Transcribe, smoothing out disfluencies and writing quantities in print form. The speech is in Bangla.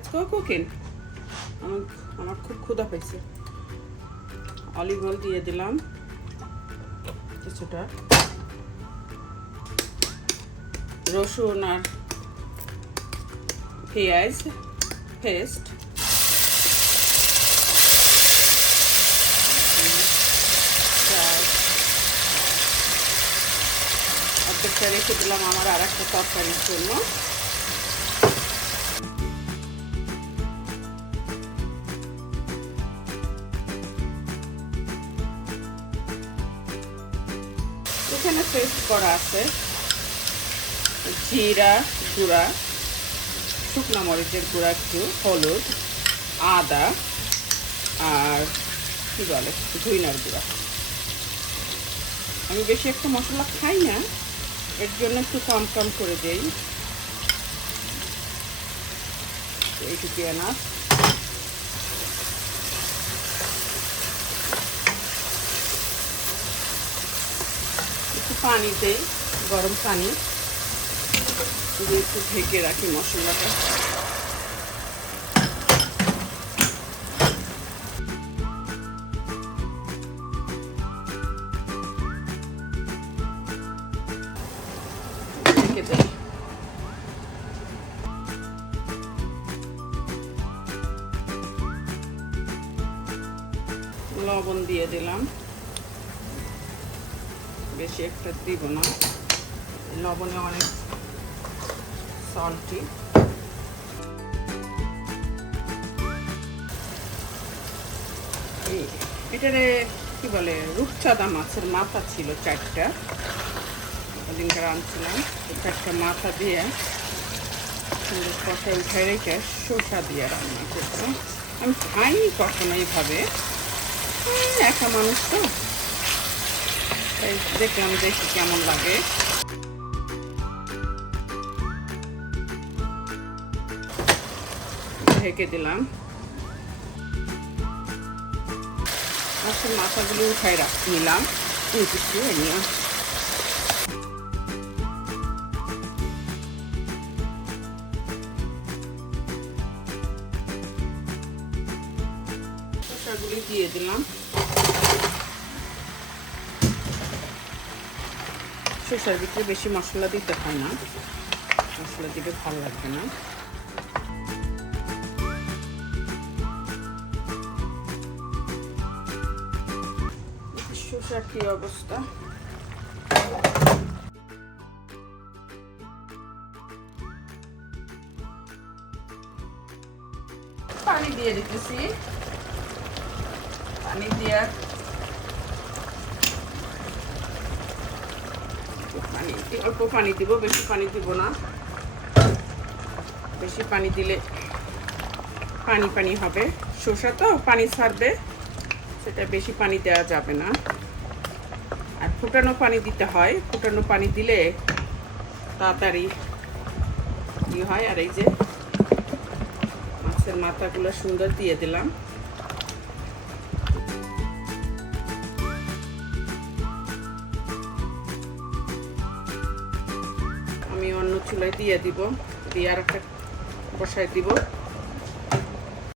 Let's go cooking. আমার খুব ক্ষুধা পেয়েছে। অলিভ অয়েল দিয়ে দিলাম কিছুটা, রসুন আর পেঁয়াজ পেস্ট, অর্ধেকটা রেখে দিলাম আমার আর একটা তরকারির জন্য। এখানে পেস্ট করা আছে জিরা গুঁড়া, শুকনো মরিচের গুঁড়া, একটু হলুদ, আদা আর কি বলে ধইনার গুঁড়া। আমি বেশি একটা মশলা খাই না, এর জন্য একটু কম কম করে দেই। এইটুকু না, একটু পানি দেই, গরম পানি দিয়ে একটু ঢেকে রাখি মশলাটা। ঢেকে দেই। লবণ দিয়ে দিলাম, বেশি একটা দিব না, লবণে অনেক সল্টি। এটারে কি বলে রূপচাঁদা মাছের মাথা ছিল 4টা, ওদিনকার আনছিলাম। 4টা মাথা দিয়ে সুন্দর কষা উঠে রেখে শসা দিয়ে রান্না করছে। আমি খাইনি কখনো এইভাবে, একা মানুষ তো, তাই দেখলাম দেখি কেমন লাগে। ঢেকে দিলাম। মাছের মাথাগুলো উঠাই নিলাম কিছু নিয়ে। শসাগুলি দিয়ে দিলাম। শসার ভিতরে বেশি মশলা দিতে হয় না, মশলা দিলে ভালো লাগবে না। শসার কি অবস্থা, পানি দিয়ে দিতেছি। পানি দিয়ে অল্প পানি দিব, বেশি পানি দিব না। বেশি পানি দিলে পানি পানি হবে, শসা তো পানি ছাড়বে, সেটা বেশি পানি দেওয়া যাবে না। আর ফুটানো পানি দিতে হয়, ফুটানো পানি দিলে তাড়াতাড়ি কি হয়। আর এই যে মাছের মাথাগুলো সুন্দর দিয়ে দিলাম। আমি অন্য চুলায় দিয়ে দিব, দিয়ে আর একটা বসায় দিব।